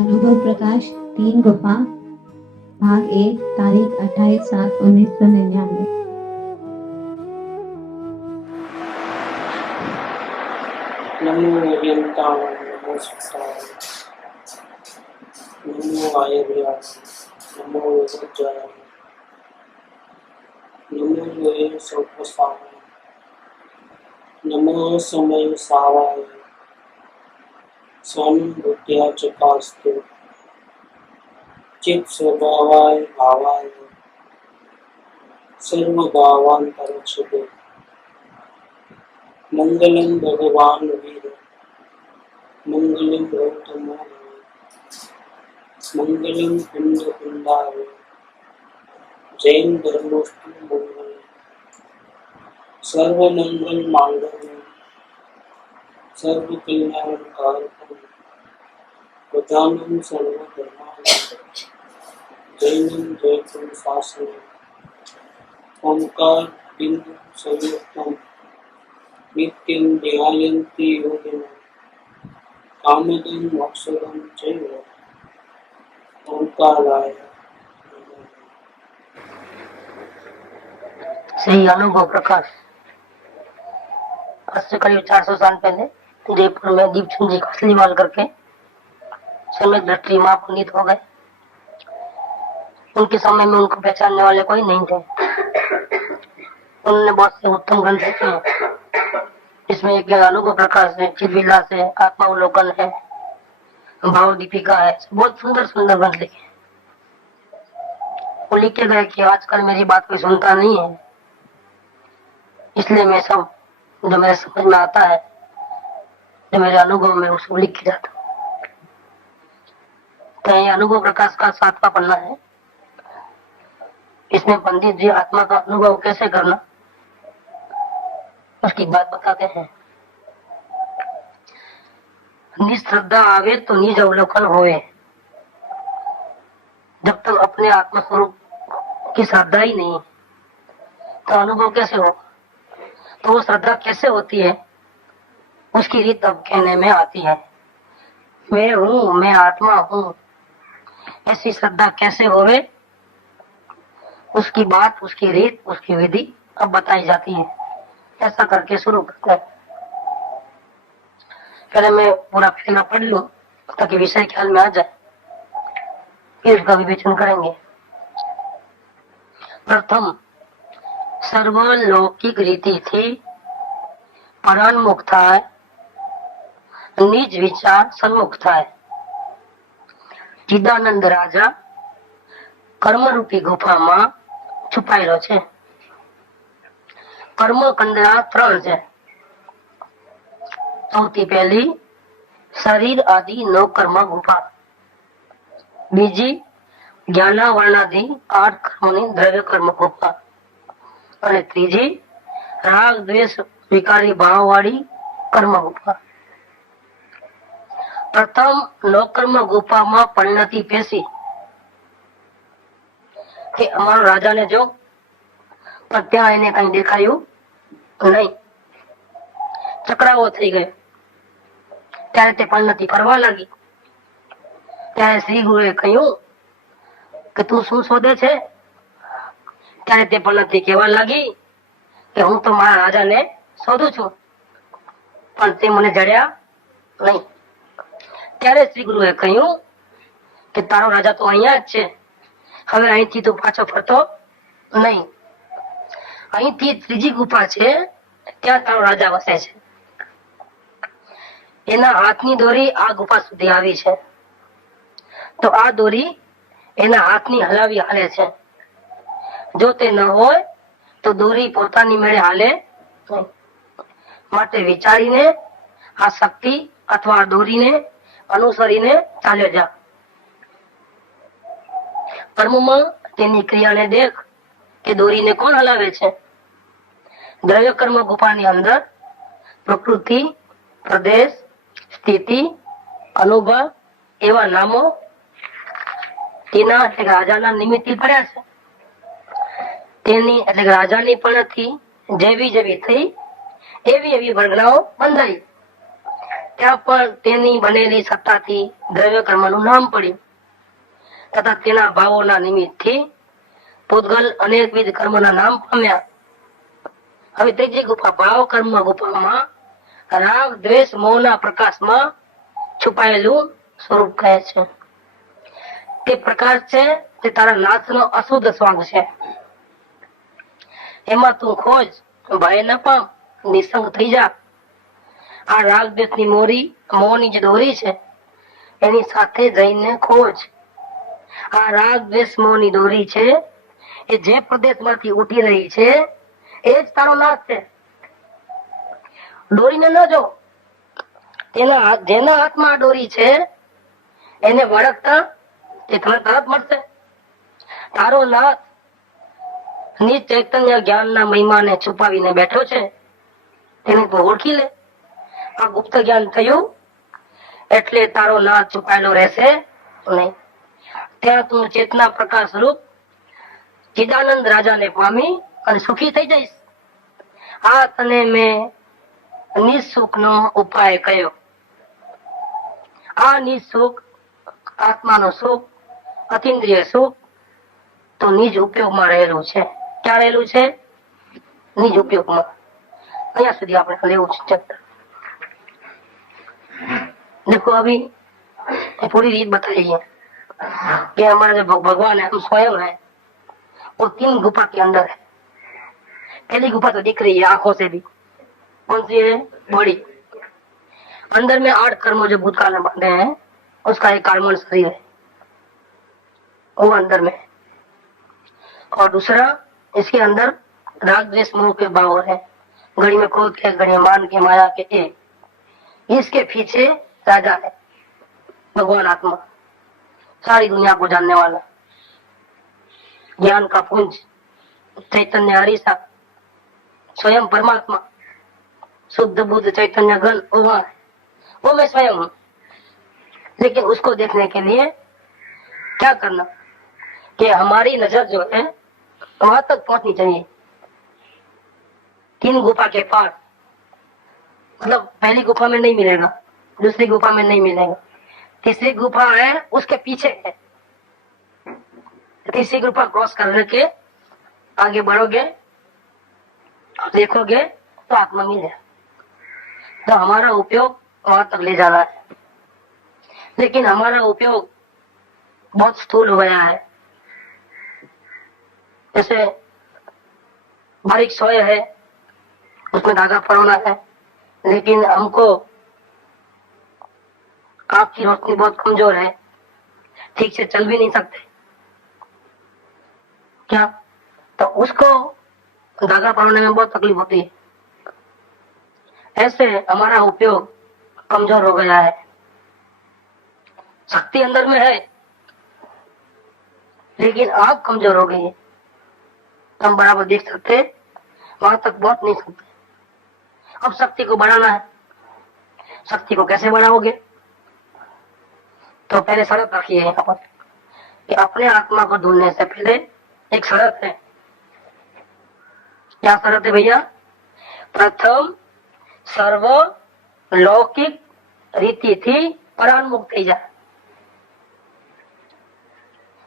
अनुभव प्रकाश 3 गुफा भाग 1 तारीख 28/7/1999। नमो अभियंताय नमो सुताय नमो आयर्याय नमो वज्राय नमो वे सौपसाय नमो समय सावाय स्वानुभूत्या चकास्तु चित् स्वभावाय भावाय सर्वभावान्तरच्छिदे मंगलम भगवान वीर मंगलम गौतमो मंगलम कुंड कुंडाय जैन धर्मोष्टि मंगल सर्व मंगल मांगल्य सर्व कल्याण कारकम प्रधानम सर्व धर्माय जैनम जयपुर शासन ओंकार बिंदु संयुक्तम नित्यं ध्यायन्ति योगिनः कामदं मोक्षदं चैव ओंकाराय श्री अनुभव प्रकाश। आज से करीब 400 साल पहले जयपुर में दीपचंद जी का असलीवाल करके सम्यक दृष्टि मां पंडित हो गए। उनके समय में उनको पहचानने वाले कोई नहीं थे। उन्होंने बहुत से उत्तम ग्रंथ लिखे, इसमें एक अनुभव प्रकाश है, चिद्विलास है, आत्मावलोकन है, भाव दीपिका है। बहुत सुंदर सुंदर ग्रंथ लिखे। वो लिख के गए कि आजकल मेरी बात कोई सुनता नहीं है, इसलिए मैं सब जो मेरे समझ में आता है, जो मेरे अनुभव में, उसको लिख के जाता हूँ। तो ये अनुभव प्रकाश का 7वां पन्ना है। इसमें पंडित जी आत्मा का अनुभव कैसे करना उसकी बात बताते हैं। निश्रद्धा आवे तो निज अवलोकन होवे। जब तक अपने आत्म स्वरूप की श्रद्धा ही नहीं तो अनुभव कैसे हो? तो वो श्रद्धा कैसे होती है उसकी रीत अब कहने में आती है। मैं हूँ, मैं आत्मा हूँ, ऐसी श्रद्धा कैसे होवे उसकी बात, उसकी रीत, उसकी विधि अब बताई जाती है। ऐसा करके शुरू करते हैं। पहले मैं पूरा पहला पढ़ लूं ताकि विषय ख्याल में आ जाए, फिर उसका विवेचन करेंगे। प्रथम सर्वलौकिक रीति थी, परान्मुख था, निज विचार सन्मुख था। चिदानंद राजा कर्म रूपी गुफाમાં છુપાયેલો છે। કર્મ કંડલા 3 છે। સૌથી પહેલી શરીર આદિ નો કર્મ ગુફા, બીજી જ્ઞાનાવરણાદિ 8 કર્મોની દ્રવ્ય કર્મ ગુફા અને ત્રીજી રાગ દ્વેષ વિકારી ભાવવાળી કર્મ ગુફા। પ્રથમ નોકર્મ ગુફામાં પરિણતિ પેશી કે અમારો રાજાને જો, પણ ત્યાં એને કઈ દેખાયું નહીં, ચક્રાવો થઈ ગયો। ત્યારે તે પરિણતિ કરવા લાગી। ત્યારે શ્રી ગુરુએ કહ્યું કે તું શું શોધે છે? ત્યારે તે પરિણતિ કહેવા લાગી કે હું તો મારા રાજાને શોધું છું, પણ તે મને જડ્યા નહીં। ત્યારે શ્રી ગુરુએ કહ્યું કે તારો રાજા તો અહીંયા જ છે, હવે અહીંથી તું પાછો ફરતો નહીં। અહીંથી ત્રીજી ગુફા છે, ત્યાં તારો રાજા વસે છે। એના હાથની દોરી આ ગુફા સુધી આવી છે, તો આ દોરી એના હાથની હલાવી હાલે છે। જો તે ન હોય તો દોરી પોતાની મેળે હાલે નહીં। માટે વિચારીને આ શક્તિ અથવા આ દોરીને અનુસરીને ચાલ્યો જા। કર્મમાં તેની ક્રિયાને દેખ કે દોરીને કોણ હલાવે છે। દ્રવ્ય કર્મ ગુફાની અંદર પ્રકૃતિ, પ્રદેશ, સ્થિતિ, અનુભવ એવા નામો તેના એટલે રાજાના નિમિત્તે પડ્યા છે। તેની એટલે રાજાની પણથી જેવી જેવી થઈ એવી એવી વર્ગણાઓ બંધાઈ। ત્યાં પણ તેની બનેલી સત્તાથી દ્રવ્ય કર્મનું નામ પડ્યું તથા તેના ભાવોના નિમિત્તથી પૂતગલ અનેકવિધ કર્મના નામ પામ્યા. હવે ત્રીજી ગુફા ભાવ કર્મ ગુફામાં રાગ દ્વેષ મોહના પ્રકાશમાં છુપાયેલું સ્વરૂપ કહે છે. તે પ્રકાશ છે તે તારા નાથનો અશુદ્ધ સ્વાંગ છે. એમાં તું ખોજ, ભય ન પામ, નિસંગ થઈ જા. આ રાગ દ્વેષની મોહની જે દોરી છે એની સાથે જઈને ખોજ. આ રાગ દ્વેષ મોહની દોરી છે એ જે પ્રદેશમાંથી ઉઠી રહી છે એ જ તારો નાથ છે. દોરીને ન જો, જેના હાથમાં આ દોરી છે એને વળગતા તે તને તરત મળશે. તારો નાથ નિજ ચૈતન્ય જ્ઞાનના મહિમાને છુપાવીને બેઠો છે, તેને તું ઓળખી લે. આ ગુપ્ત જ્ઞાન થયું એટલે તારો નાથ છુપાયેલો રહેશે નહીં. ત્યાં તું ચેતના પ્રકાશ રૂપ ચિદાનંદ રાજાને પામી અને સુખી થઈ જઈશ. આ તને મેં નિસુખ નો ઉપાય કયો. આ નિસુખ આત્માનો સુખ, અતિન્દ્રિય સુખ તો નિજ ઉપયોગમાં રહેલું છે. ક્યાં રહેલું છે? નિજ ઉપયોગમાં. અહીંયા સુધી આપણે લેવું છે ચેપ્ટર. देखो अभी पूरी रीत बताई है कि हमारा जो भगवान है हम स्वयं है वो 3 गुफा के अंदर है. पहली गुफा तो दिख रही है आंखों से भी. कौन सी है? बड़ी. अंदर में 8 कर्म जो भूतकाल में बांधे हैं उसका एक कार्बन शरीर है, वो अंदर में. और दूसरा इसके अंदर राग द्वेष मोह के भाव है. घड़ी में क्रोध के, घड़ी में मान के, माया के. इसके पीछे राजा है भगवान आत्मा, सारी दुनिया को जानने वाला, ज्ञान का पुंज, चैतन्य हरीसा, स्वयं परमात्मा, शुद्ध बुद्ध चैतन्य घन वहाँ है. वो मैं स्वयं हूँ. लेकिन उसको देखने के लिए क्या करना कि हमारी नजर जो है वहां तक पहुंचनी चाहिए. 3 गुफा के पास, मतलब पहली गुफा में नहीं मिलेगा, दूसरी गुफा में नहीं मिलेगा, तीसरी गुफा है उसके पीछे है. तीसरी गुफा क्रॉस करने के आगे बढ़ोगे, देखोगे तो आत्मा मिल जाए. तो हमारा उपयोग वहां तक ले जाना है. लेकिन हमारा उपयोग बहुत स्थूल हो गया है. जैसे बारीक सोए है, उसमें धागा परोना है, लेकिन हमको आँख की रोशनी बहुत कमजोर है, ठीक से चल भी नहीं सकते. क्या? तो उसको धागा परोने में बहुत तकलीफ होती है. ऐसे हमारा उपयोग कमजोर हो गया है. शक्ति अंदर में है लेकिन आँख कमजोर हो गई है. हम बराबर देख सकते, वहां तक पहुंच नहीं सकते. अब शक्ति को बढ़ाना है. शक्ति को कैसे बढ़ाओगे? तो पहले शर्त रखिए यहाँ पर कि अपने आत्मा को ढूंढने से पहले एक शर्त है. क्या शर्त है भैया? प्रथम सर्व लौकिक रीति थी परान्मुख થઈ જાય.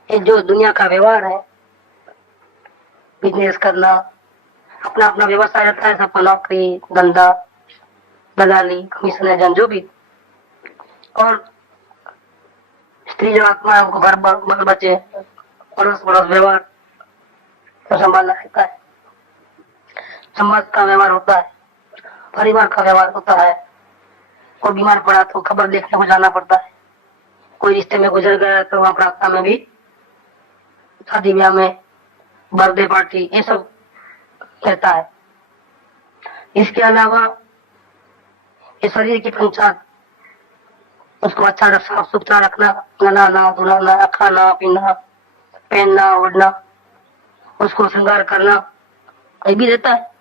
ये जो दुनिया का व्यवहार है, बिजनेस करना, अपना अपना व्यवसाय रहता है, सबका नौकरी, धंधा, दलाली, कमीशन एजेंट, जो भी. और स्त्री जो आत्मा है उनको घर बाल बच्चे, पड़ोस पड़ोस व्यवहार तो संभालना रहता है. समाज का व्यवहार होता है, परिवार का व्यवहार होता है. कोई बीमार पड़ा तो खबर देखने को जाना पड़ता है. कोई रिश्ते में गुजर गया तो वहां प्रार्थना में भी, शादी ब्याह में, बर्थडे पार्टी, ये सब रहता है. इसके अलावा ये शरीर की पंचायत, उसको अच्छा साफ सुथरा रखना, नहाना धुलाना, खाना पीना, पहनना ओढ़ना, उसको श्रृंगार करना, ये भी रहता है.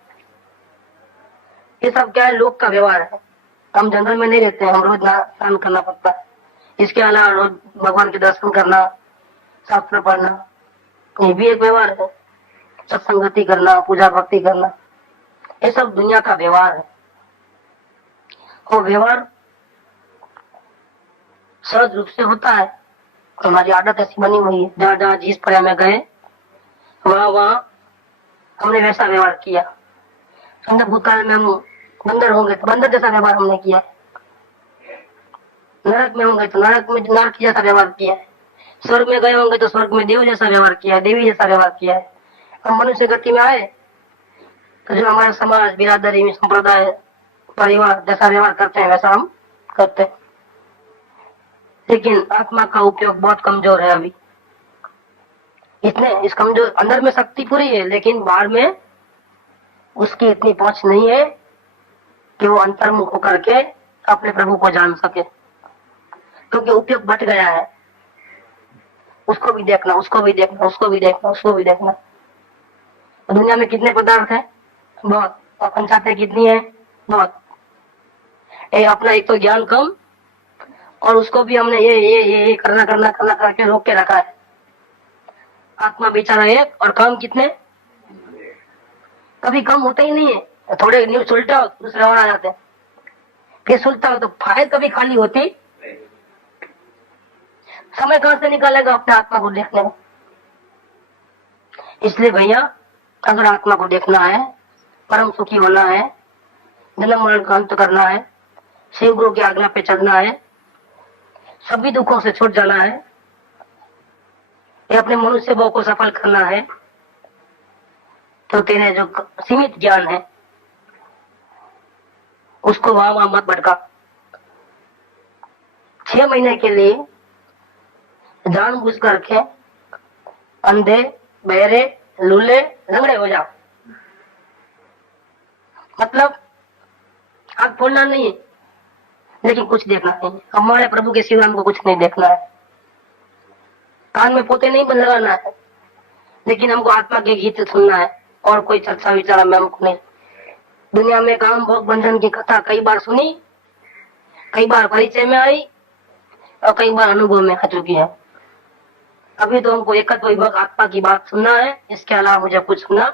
ये सब क्या है? लोक का व्यवहार है. हम जंगल में नहीं रहते हैं, हम रोज स्नान करना पड़ता है. इसके अलावा रोज भगवान के दर्शन करना, शास्त्र पढ़ना, ये भी एक व्यवहार है. सत्संगति करना, पूजा भक्ति करना, ये सब दुनिया का व्यवहार है. वो व्यवहार सहज रूप से होता है। हमारी आदत ऐसी बनी हुई है, जहाँ जहाँ जिस पर्याय में गए वहाँ वहाँ हमने वैसा व्यवहार किया। समझो भूतकाल में हम बंदर होंगे तो बंदर जैसा व्यवहार हमने किया है, नरक में होंगे तो नरक में नरक जैसा व्यवहार किया है, स्वर्ग में गए होंगे तो स्वर्ग में देव जैसा व्यवहार किया है, देवी जैसा व्यवहार किया है। हम मनुष्य गति में आए तो जो हमारा समाज, बिरादरी, संप्रदाय, परिवार जैसा व्यवहार करते हैं वैसा हम करते हैं। लेकिन आत्मा का उपयोग बहुत कमजोर है अभी। इतने इस कमजोर, अंदर में शक्ति पूरी है लेकिन बाहर में उसकी इतनी पहुंच नहीं है कि वो अंतर्मुख होकर के अपने प्रभु को जान सके, क्योंकि उपयोग बढ़ गया है। उसको भी देखना, उसको भी देखना, उसको भी देखना, उसको भी देखना। दुनिया में कितने पदार्थ हैं? बहुत। अपन चाहते कितनी है? बहुत। अपना एक तो ज्ञान कम, और उसको भी हमने ये करना करना करना करके रोक के रखा है। आत्मा बेचारा एक, और काम कितने? कभी कम होता ही नहीं है। थोड़े न्यूज सुलटाओ दूसरे और आ जाते हैं, फिर सुलटाओ तो फाइल कभी खाली होती। समय कहां से निकालेगा अपने आत्मा को देखने में? इसलिए भैया, अगर आत्मा को देखना है, परम सुखी होना है, जन्म मरण का अंत करना है, शिव गुरु की आज्ञा पे चलना है, सभी दुखों से छूट जाना है, ये अपने मनुष्य भाव को सफल करना है, तो तेरे जो सीमित ज्ञान है उसको वहां वहां मत भटका। 6 महीने के लिए जानबूझ करके अंधे, बहरे, लूले, लंगड़े हो जाओ। मतलब आग खोलना नहीं है, लेकिन कुछ देखना नहीं है। हमारे प्रभु के सिवा हमको कुछ नहीं देखना है। कान में पोते नहीं लगाना है, लेकिन हमको आत्मा के गीत सुनना है, और कोई चर्चा विचार में हमको नहीं। दुनिया में काम भोग बंधन की कथा कई बार सुनी, कई बार परिचय में आई, और कई बार अनुभव में आ चुकी है। अभी तो हमको एकत्व विभाग आत्मा की बात सुनना है, इसके अलावा मुझे कुछ सुनना।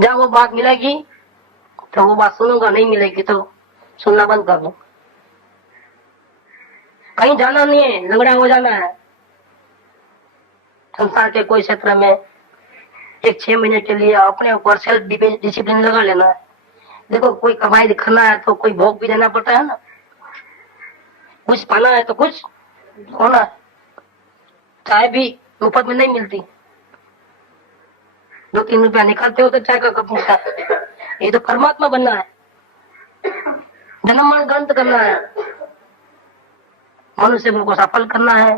जहाँ वो बात मिलेगी तो वो बात सुनूंगा, नहीं मिलेगी तो सुनना बंद कर दूं। कहीं जाना नहीं है, लंगड़ा हो जाना है। संसार के कोई क्षेत्र में एक 6 महीने के लिए अपने ऊपर सेल्फ डिसिप्लिन लगा लेना है। देखो, कोई कमाई दिखाना है तो कोई भोग भी देना पड़ता है ना। कुछ पाना है तो कुछ होना है। चाय भी मुफ्त में नहीं मिलती। 2-3 रुपया निकालते हो तो चाय का कप मिलता है। ये तो परमात्मा बनना है, जन्म मरण का अंत करना है, मनुष्य को सफल करना है,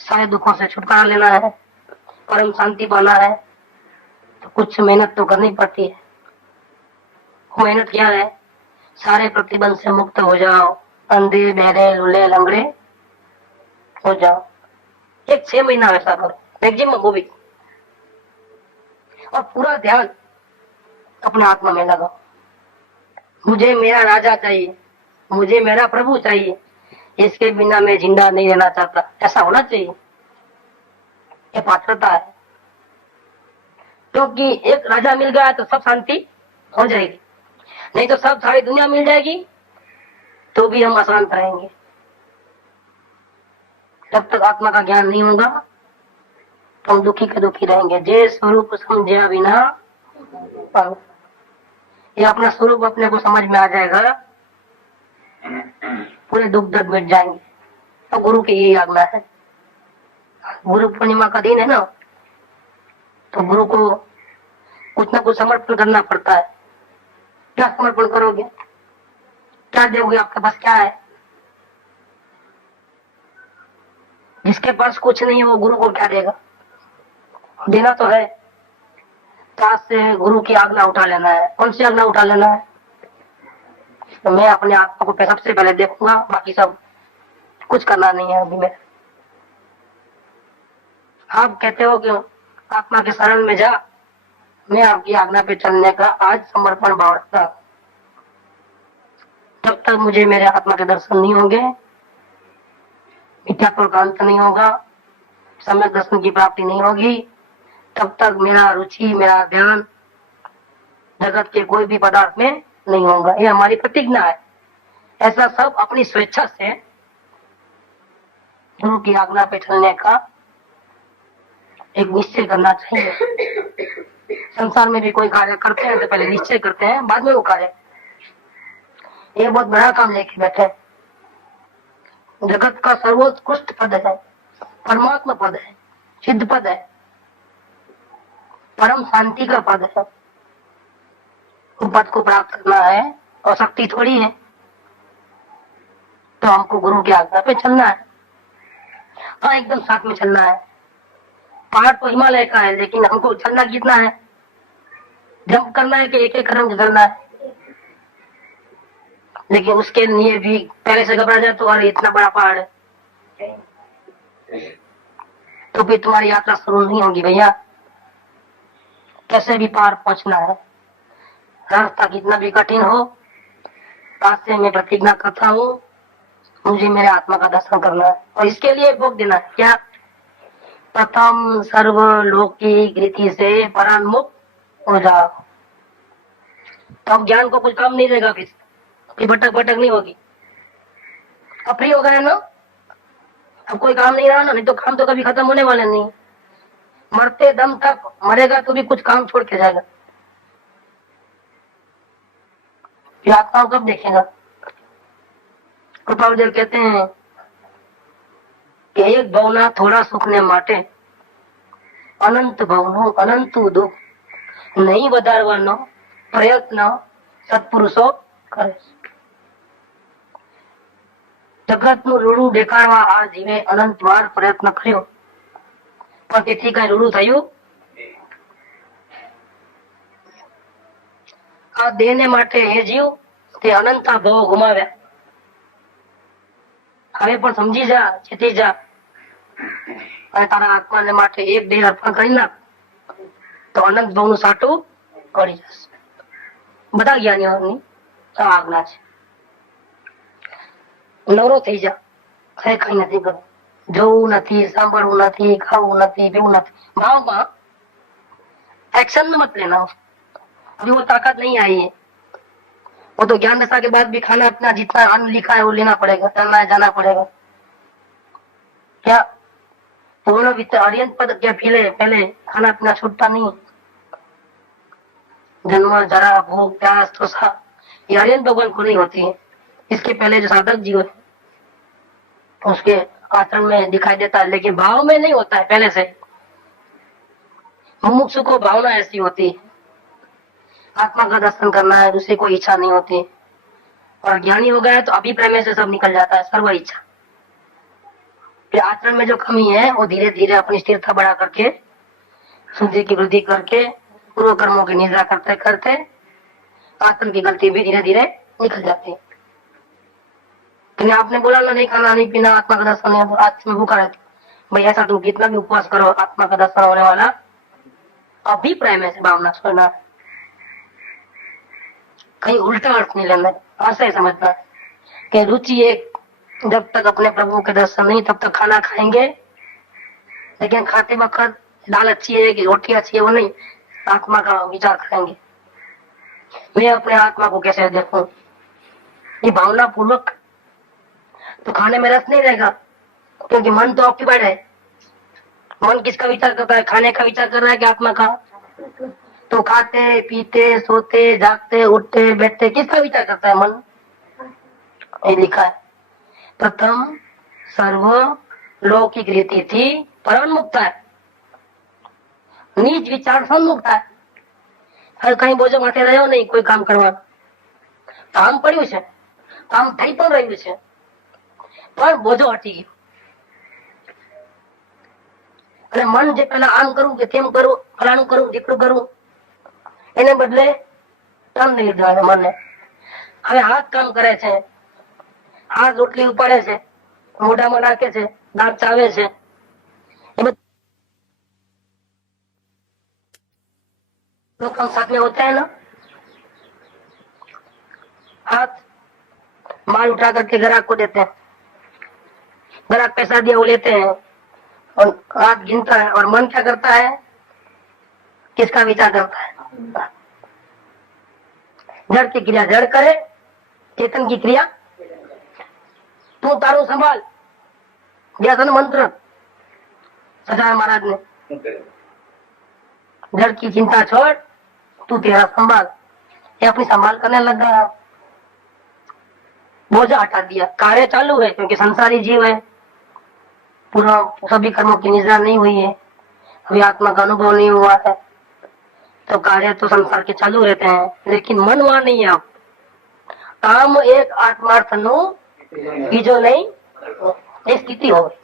सारे दुखों से छुटकारा लेना है, परम शांति पाना है, तो कुछ मेहनत तो करनी पड़ती है। वो मेहनत क्या है? सारे प्रतिबंध से मुक्त हो जाओ, अंधे, बहरे, लूले, लंगड़े हो जाओ। एक 6 महीना वैसा करो, मैक्सिमम वो भी, और पूरा ध्यान अपने आत्मा में लगाओ। मुझे मेरा राजा चाहिए, मुझे मेरा प्रभु चाहिए, इसके बिना मैं जिंदा नहीं रहना चाहता, ऐसा होना चाहिए। ये पात्रता है, क्योंकि एक राजा मिल गया तो सब शांति हो जाएगी। नहीं तो सब सारी दुनिया मिल जाएगी तो भी हम अशांत रहेंगे। जब तक आत्मा का ज्ञान नहीं होगा तो हम दुखी के दुखी रहेंगे। जे स्वरूप समझा बिना, ये अपना स्वरूप अपने को समझ में आ जाएगा, पूरे दुख दर्द मिट जाएंगे। तो गुरु की यही आज्ञा है। गुरु पूर्णिमा का दिन है ना, तो गुरु को कुछ ना कुछ समर्पण करना पड़ता है। क्या समर्पण करोगे? क्या दोगे? आपके पास क्या है? जिसके पास कुछ नहीं है वो गुरु को क्या देगा? देना तो है। पास से गुरु की आज्ञा उठा लेना है। कौन सी आज्ञा उठा लेना है? तो मैं अपने आत्मा को सबसे पहले देखूंगा, बाकी सब कुछ करना नहीं है अभी मैं। आप कहते हो कि आत्मा के शरण में जा, मैं आपकी आज्ञा पे चलने का आज समर्पण भाव रखता। जब तक मुझे मेरे आत्मा के दर्शन नहीं होंगे, मिथ्यात्व का अंत नहीं होगा, सम्यक दर्शन की प्राप्ति नहीं होगी, तब तक मेरा रुचि, मेरा ध्यान जगत के कोई भी पदार्थ में नहीं होगा। ये हमारी प्रतिज्ञा है। ऐसा सब अपनी स्वेच्छा से गुरु की आज्ञा पे चलने का एक निश्चय करना चाहिए। संसार में भी कोई कार्य करते हैं तो पहले निश्चय करते हैं, बाद में वो कार्य। ये बहुत बड़ा काम लेके बैठे। जगत का सर्वोत्कृष्ट पद है, परमात्मा पद है, सिद्ध पद है, परम शांति का पद है। उस पद को प्राप्त करना है और शक्ति थोड़ी है, तो हमको गुरु की आज्ञा पे चलना है। हाँ, एकदम साथ में चलना है। पहाड़ तो हिमालय का है, लेकिन हमको चलना कितना है? जंप करना है कि एक एक कदम चलना है? लेकिन उसके लिए भी पहले से घबरा जाए तो अरे इतना बड़ा पहाड़ है, तो फिर तुम्हारी यात्रा शुरू नहीं होगी भैया। कैसे भी पार पहुंचना है, रास्ता कितना भी कठिन हो, रास्ते में प्रतिज्ञा करता हूँ मुझे मेरे आत्मा का दर्शन करना है, और इसके लिए भोग देना है। क्या? प्रथम सर्वलौकिक रीति से परान्मुक्त हो जाओ, तब ज्ञान को कुछ काम नहीं रहेगा, फिर भटक भटक नहीं होगी। अब फ्री हो गया ना, अब कोई काम नहीं रहा ना, नहीं तो काम तो कभी खत्म होने वाले नहीं। मरते दम तक मरेगा तो भी कुछ काम छोड़ के जाएगा, फिर आत्मा कब देखेगा? कृपालदेव कहते हैं कि एक भावना थोड़ा सुख ने माटे, अनंत भावनो अनंत दुख नहीं વધારવાનો પ્રયત્ન સત્પુરુષો કરે। જગતનું રૂડું દેખાડવા આ જીવે અનંત વાર પ્રયત્ન કર્યો, પણ તેથી કઈ રૂડું થયું? આ દેહને માટે એ જીવ તે અનંતા ભાવ ગુમાવ્યા। હવે પણ સમજી જા, ચેતી જા, અને તારા આત્માને માટે એક દેહ અર્પણ કરી નાખ, તો અનંત ભાવનું સાટું કરી જશે। બધા જ્ઞાનીઓની આ આજ્ઞા છે। નવરો થઈ જા, કઈ નથી કરવું, જોવું નથી, સાંભળવું નથી, ખાવું નથી, પીવું નથી, ભાવમાં एक्शन में मत लेना। अभी वो ताकत नहीं आई है, वो तो ज्ञान दशा के बाद भी खाना अपना जितना अन्न लिखा है वो लेना पड़ेगा, चलना है, जाना पड़ेगा। क्या पूर्ण वित्त अर्यंत पद क्या पीले पहले खाना पीना छूटता नहीं? जन्म जरा भूख प्यास तृषा ये अर्यंत भगवान को नहीं होती है। इसके पहले जो साधक जीव है उसके आचरण में दिखाई देता है, लेकिन भाव में नहीं होता है पहले से। मुमुक्षु को भावना ऐसी होती है, आत्मा का दर्शन करना है, दूसरी कोई इच्छा नहीं होती। और ज्ञानी हो गया तो अभिप्राय में से सब निकल जाता है, सर्व इच्छा। फिर आचरण में जो कमी है वो धीरे धीरे अपनी स्थिरता बढ़ा करके, शुद्धि की वृद्धि करके, पूर्व कर्मों की निद्रा करते करते आचरण की गलती भी धीरे धीरे निकल जाती है। आपने बोला ना नहीं खाना नहीं पीना, आत्मा का दर्शन है, आज में भूखा रहती भाई, ऐसा तुम कितना भी उपवास करो, आत्मा का दर्शन होने वाला अभिप्राय में से भावना छोड़ना, कहीं उल्टा अर्थ नहीं लेना। ऐसा ही समझना कि रुचि एक, जब तक अपने प्रभु के दर्शन नहीं तब तक खाना खाएंगे, लेकिन खाते वक्त दाल अच्छी है कि रोटी अच्छी है वो नहीं, आत्मा का विचार करेंगे, मैं अपने आत्मा को कैसे देखूं। ये भावना पूर्वक तो खाने में रस नहीं रहेगा, क्योंकि मन तो ऑक्यूपाइड है। मन किसका विचार करता है? खाने का विचार कर रहा है कि आत्मा का? तो खाते पीते सोते जागते उठते बैठते किसका विचार करता है? मन। ये लिखा है प्रथम सर्व लौकिक रीति थी परममुक्त है, निज विचार सन्मुक्त है। हर कहीं बोझो माथे રહ્યો नहीं कोई काम करवा, काम પડ્યું છે, काम થઈ પણ રહ્યું છે, પણ બોજો હટી ગયો। અને મન જે પેલા આમ કરું કે તેમ કરું, ફલાણું કરું, ઢીકડું કરું, એને બદલે ટર્ન નહીં લીધું મનને। હવે હાથ કામ કરે છે, હાથ રોટલી ઉપાડે છે, મોઢામાં નાખે છે, દાંત ચાવે છે, એ બધું लोग साथ में होते हैं ना। हाथ माल उठा करके ग्राहक को देते हैं, ग्राहक पैसा दिया वो लेते हैं, और हाथ गिनता है। और मन क्या करता है? किसका विचार करता है? जड़ की क्रिया जड़ करे, चेतन की क्रिया तू तारू संभाल। दिया था ना मंत्र सदानंद महाराज ने, जड़ की चिंता छोड़, तू तेरा संभाल। ये अपनी संभाल करने लग गया, बोझा हटा दिया। कार्य चालू है क्योंकि संसारी जीव है, पूरा सभी कर्मों की निद्रा नहीं हुई है, अभी आत्मा का अनुभव नहीं हुआ है, तो कार्य तो संसार के चालू रहते हैं, लेकिन मन वहां नहीं है। अब काम एक आत्मार्थ नो बीजो नहीं, ये स्थिति हो गई।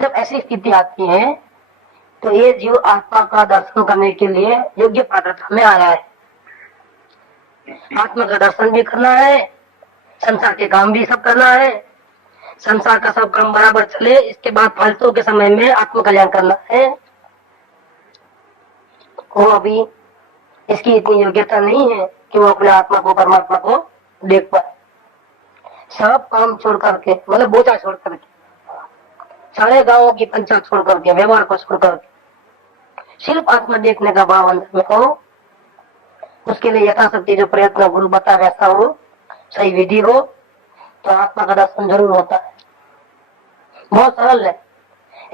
जब ऐसी स्थिति आती है तो ये जीव आत्मा का दर्शन करने के लिए योग्य पात्रता में आया है। आत्मा का दर्शन भी करना है, संसार के काम भी सब करना है, संसार का सब काम बराबर चले, इसके बाद फालतू के समय में आत्म कल्याण करना है। वो अभी इसकी इतनी योग्यता नहीं है कि वो अपने आत्मा को, परमात्मा को देख पाए। सब काम छोड़ करके, मतलब बोझा छोड़ करके, सारे गांवों की पंचायत छोड़ करके, व्यवहार को छोड़ करके सिर्फ आत्मा देखने का भाव अंदर में हो, उसके लिए यथाशक्ति जो प्रयत्न गुरु बता वैसा हो, सही विधि हो, तो आत्मा का दर्शन जरूर होता है। बहुत सरल है,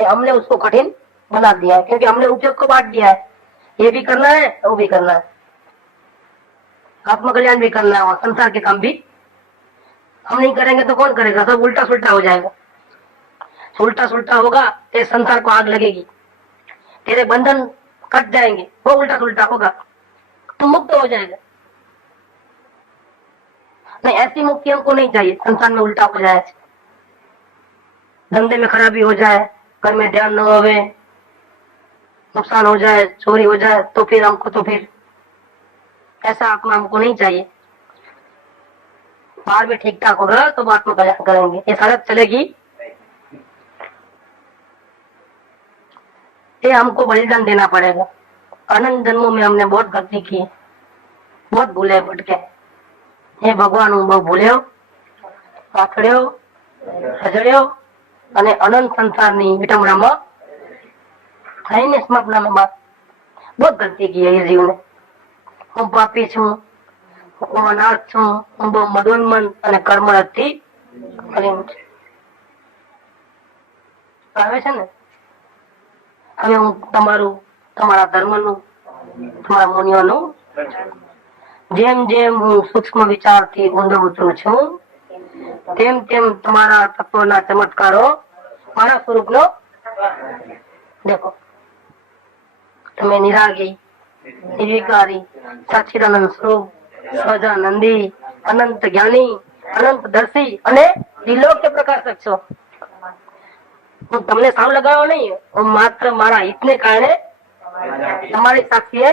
हमने उसको कठिन बना दिया है क्योंकि हमने उपयोग को बांट दिया है, ये भी करना है वो भी करना है, आत्म कल्याण भी करना है और संसार के काम भी हम नहीं करेंगे तो कौन करेगा? सब उल्टा सुल्टा हो जाएगा। उल्टा सुल्टा होगा तो संसार को आग लगेगी, तेरे बंधन कट जाएंगे, वो उल्टा सुल्टा होगा, तू मुक्त हो जाएगा। नहीं, ऐसी मुक्ति हमको नहीं चाहिए। संसार में उल्टा हो जाए, धंधे में खराबी हो जाए, घर में ध्यान न होवे, नुकसान हो जाए, चोरी हो जाए, तो फिर ऐसा आत्मा हमको नहीं चाहिए। बाहर में ठीक ठाक होगा तो आत्मा कल्याण करेंगे, ये सड़क चलेगी। ये हमको बलिदान देना पड़ेगा। अनंत जन्मों में हमने बहुत गलती की, बहुत भूले भटके। हे भगवान, હું બહુ ભૂલ્યો, પાછળ્યો, હજળ્યો અને અનંત સંસારની વિટમણામાં થઈને સ્મપનામાં बहुत गलती की है ये जीव ने। હું પાપી છું, હું અનાથ છું, હું બહુ મદોન્મન અને કર્મરતથી ભરેલું છું। આવે છે ને, હવે હું તમારા ધર્મનું, તમારા મુનિઓનું જેમ જેમ હું સૂક્ષ્મ વિચારથી ઊંડો ઉતરું છું, તેમ તેમ તમારા તત્વના ચમત્કારો મારા સ્વરૂપનો દેખો। તમે નિરાગી, નિર્વિકારી, સચ્ચિદાનંદ સ્વરૂપ, સહજાનંદી, અનંત જ્ઞાની, અનંત દર્શી અને ત્રિલોક્ય પ્રકાશક છો। હું તમને સાવ લગાવ્યો નહીં, હું માત્ર મારા હિતને કારણે તમારી સાક્ષીએ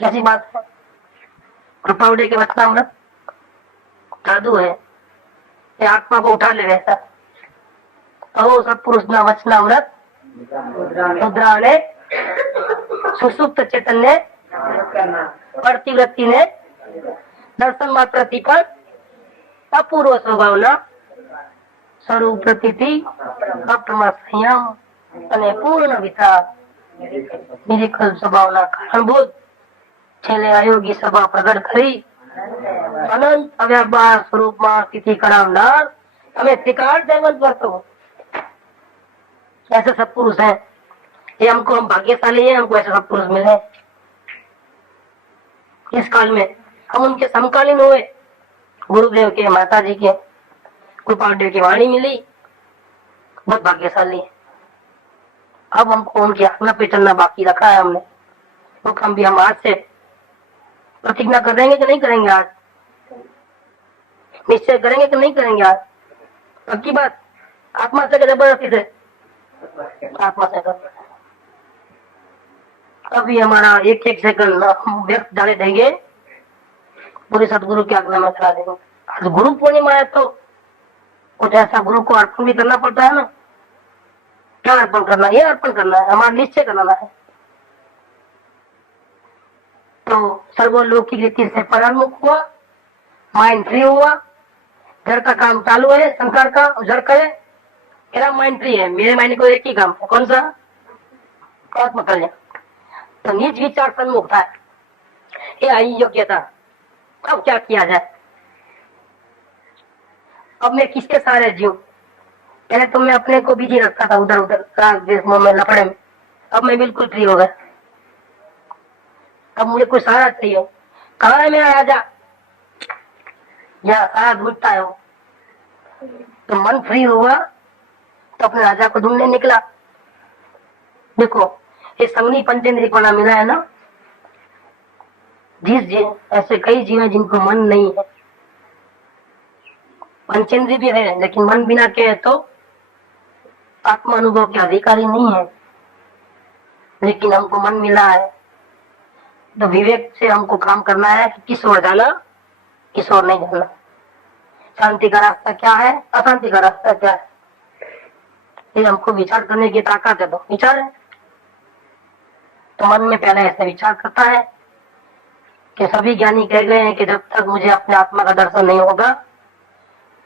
कैसी बात है। कृपावड़े के वचनामृत जादू है, ये आत्मा को उठा ले वैसा। तो सत्पुरुष ना वचनामृत मुद्रा ने सुसुप्त चैतन्य बढ़ती वृत्ति ने दर्शन मात्र थी पर अपूर्व स्वभावना स्वरूप प्रतीति अप्रम संयम અને પૂર્ણ વિચાર નિરીખલ સ્વભાવના કારણભૂત છેલ્લે અયોગી સભા પ્રગટ કરી અનંત અવ્યાપાર સ્વરૂપમાં સ્થિતિ કરાવનાર અમે ત્રિકાળ દેવંત वर्तो। ऐसे सत्पुरुष हैं, ये हमको, हम भाग्यशाली हैं, हमको ऐसे सत्पुरुष मिले इस काल में। हम उनके समकालीन हुए, गुरुदेव के, माता जी के, कृपादेव की वाणी मिली, बहुत भाग्यशाली है। अब हमको उनकी आज्ञा पे चलना बाकी रखा है हमने, तो हम भी हम आज से प्रतिज्ञा कर देंगे कि नहीं करेंगे, आज निश्चय करेंगे कि नहीं करेंगे, आज पक्की बात, आत्मा से जबरदस्ती से, आत्मा से कर। अभी हमारा एक एक सेकंड हम व्यक्त डाले देंगे, पूरे सदगुरु की आज्ञा में चला देंगे। आज गुरु पूर्णिमा है तो कुछ ऐसा गुरु को अर्पण भी करना पड़ता है ना। क्या अर्पण करना है? ये अर्पण करना है, हमारा निश्चय करना है। तो सर्वलौकिक रीति से परामुख हुआ, माइंड फ्री हुआ, घर का काम चालू है, संसार का उजर करे, मेरा माइंड फ्री है, मेरे माइंड को एक ही काम है, कौन सा? आत्म कल्याण। तो निज विचार सन्मुख था, ये आई योग्यता। अब क्या किया जाए? अब मैं किसके सहारे जीऊं? पहले तो मैं अपने को बिजी रखता था उधर उधर राग देश मोह में लफड़े में। अब मैं बिल्कुल फ्री हो गया। अब मुझे कोई सहारा चाहिए। कहाँ है मेरा राजा? या सहारा ढूंढता है वो। तो मन फ्री हुआ तो अपने राजा को ढूंढने निकला। देखो ये संगनी पंचेंद्रिय को ना मिला है ना। ऐसे कई जीव हैं जिनको मन नहीं है, पंचेंद्रिय भी है लेकिन मन बिना के है तो आत्मा अनुभव के अधिकारी नहीं है। लेकिन हमको मन मिला है तो विवेक से हमको काम करना है कि किस ओर जाना, किस ओर नहीं जाना। शांति का रास्ता क्या है, अशांति का रास्ता क्या है, ये हमको विचार करने की ताकत है। तो विचार है तो मन में पहले ऐसा विचार करता है कि सभी ज्ञानी कह गए हैं कि जब तक मुझे अपने आत्मा का दर्शन नहीं होगा